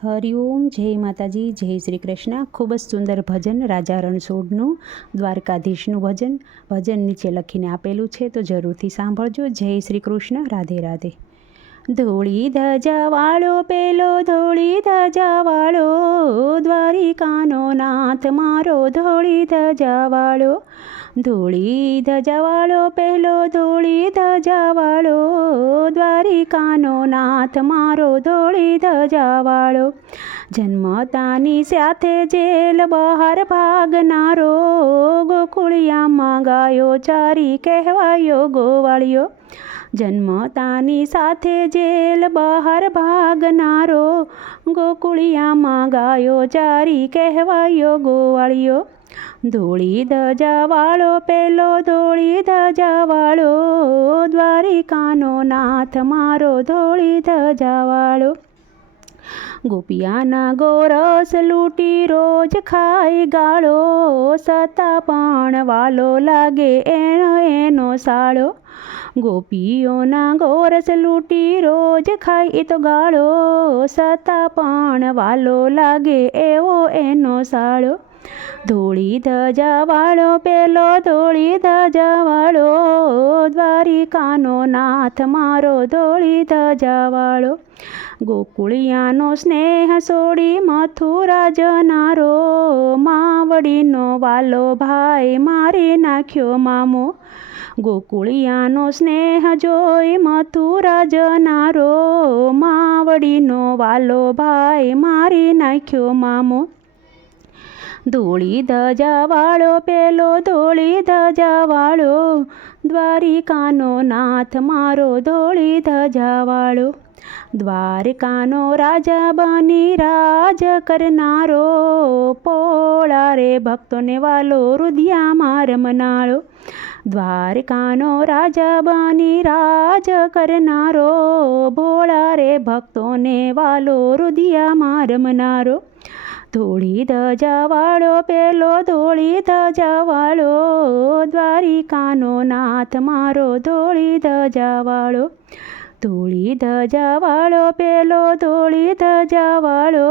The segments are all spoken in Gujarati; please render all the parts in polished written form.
હરિઓમ, જય માતાજી, જય શ્રી કૃષ્ણ. ખૂબ જ સુંદર ભજન રાજા રણછોડનું, દ્વારકાધીશનું ભજન નીચે લખીને આપેલું છે, તો જરૂરથી સાંભળજો. જય શ્રી કૃષ્ણ. રાધે રાધે. ધોળી ધજાવાળો પેલો ધોળી ધજાવાળો, દ્વારિકાનો નાથ મારો ધોળી ધજાવાળો. ધોળી ધજાવાળો પેલો ધોળી ધજાવાળો, દ્વારિકાનો નાથ મારો ધોળી ધજાવાળો. જન્મતાની સાથે જેલ બહાર ભાગનારો, ગોકુળિયામાં ગાયો ચારી કહેવાયો ગોવાળિયો. જન્મતાની સાથે જેલ બહાર ભાગનારો, ગોકુળિયામાં ગાયો ચારી કહેવાયો ગોવાળિયો. ધોળી ધજાવાળો પેલો ધોળી ધજાવાળો, દ્વારિકાનો નાથ મારો ધોળી ધજાવાળો. ગોપિયાના ગોરસ લૂંટી રોજ ખાઈ ગાળો, સતા પણ વાલો લાગે એનો સાળો. ગોપીઓના ગોરસ લૂંટી રોજ ખાઈ એ તો ગાળો, સતા પણ વાલો લાગે એવો એનો સાળો. ધોળી ધજાવાળો પેલો ધોળી ધજાવાળો, દ્વારિકાનો નાથ મારો ધોળી ધજાવાળો. ગોકુળિયાનો સ્નેહ છોડી મથુરા જનારો, માવડીનો વાલો ભાઈ મારી નાખ્યો મામો. ગોકુળિયાનો સ્નેહ જોઈ મથુરા જનારો, માવડીનો વાલો ભાઈ મારી નાખ્યો મામો. ધોળી ધજાવાળો પેલો ધોળી ધજાવાળો, દ્વારિકાનો નાથ મારો ધોળી ધજાવાળો. દ્વારકાનો રાજા બની રાજ કરનારો, પોળા રે ભક્તોને વાલો રુદિયામાં રમનારો. દ્વારકાનો રાજા બની રાજ કરનારો, ભોળા રે ભક્તોને વાલો રુદિયામાં રમનારો. ધોળી ધજાવાળો પેલો ધોળી ધજાવાળો, દ્વારિકાનો નાથ મારો ધોળી ધજાવાળો. ધોળી ધજાવાળો પેલો ધોળી ધજાવાળો,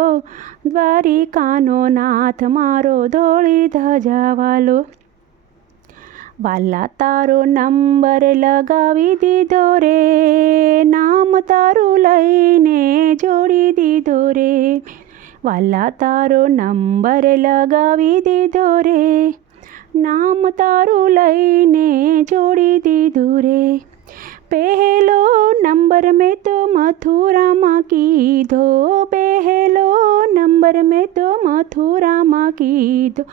દ્વારિકાનો નાથ મારો ધોળી ધજાવાળો. વાલા તારો નંબર લગાવી દીધો રે, નામ તારું લઈને જોડી દીધો રે. વાલા તારો નંબર લગાવી દીધો રે, નામ તારું લઈને જોડી દીધું રે. પહેલો નંબર મેં તો મથુરામાં કીધો, પહેલો નંબર મેં તો મથુરામાં કીધો.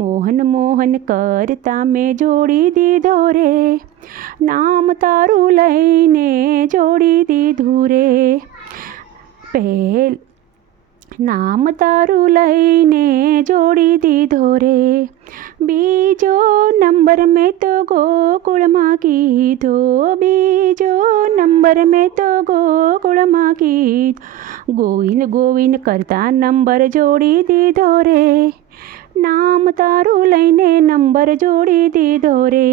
મોહન મોહન કરતા મેં જોડી દીધો રે, નામ તારું લઈને જોડી દીધું રે. નામ તારું લઈને જોડી દીધો રે. બીજો નંબર મેં તો ગોકુળમાં કીધો, બીજો નંબર મેં તો ગોકુળમાં કીધો. ગોવિંદ ગોવિંદ કરતા નંબર જોડી દીધો રે, નામ તારું લઈને નંબર જોડી દીધો રે.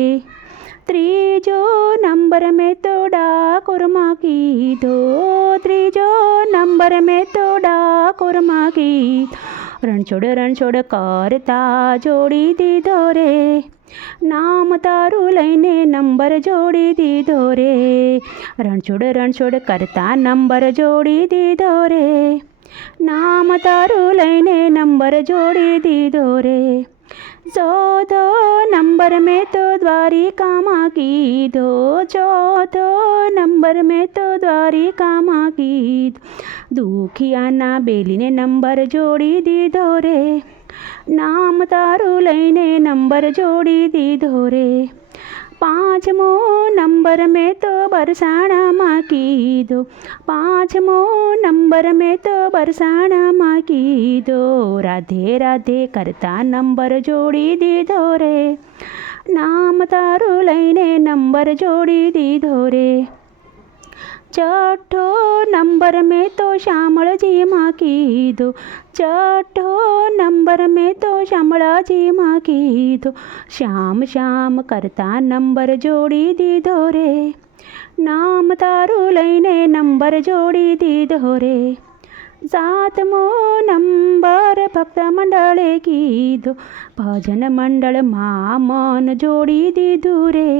ત્રીજો નંબર મેં તો ડાકોરમાં કીધો, ત્રીજો નંબર મેં તો ડાકોરમાં કીધો. રણછોડ રણછોડ કરતા જોડી દીધો રે, નામ તારું લઈને નંબર જોડી દીધો રે. રણછોડ રણછોડ કરતા નંબર જોડી દીધો રે, નામ તારું લઈને નંબર જોડી દીધો રે. ચોથો નંબર મેં તો દ્વારિકામાં કીધો, ચોથો નંબર મેં તો દ્વારિકામાં કીધો. દુખિયાના બેલીને નંબર જોડી દીધો રે, નામ તારું લઈને નંબર જોડી દીધો રે. પાંચમો નંબર મેં તો બરસાણામાં કીધો, પાંચમો નંબર મેં તો બરસાણામાં કીધો. રાધે રાધે કરતા નંબર જોડી દીધો રે, નામ તારું લઈને નંબર જોડી દીધો રે. છઠ્ઠો નંબર મેં તો શામળજીમાં કીધો, છઠ્ઠો નંબર મેં તો શામળાજીમાં કીધો. શ્યામ શ્યામ કરતા નંબર જોડી દીધો રે, નામ તારું લઈને નંબર જોડી દીધો રે. સાતમો નંબર ભક્ત મંડળે કીધો, ભજન મંડળમાં મન જોડી દીધું રે,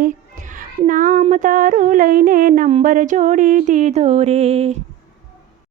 નામ તારું લઈને નંબર જોડી દીધો રે.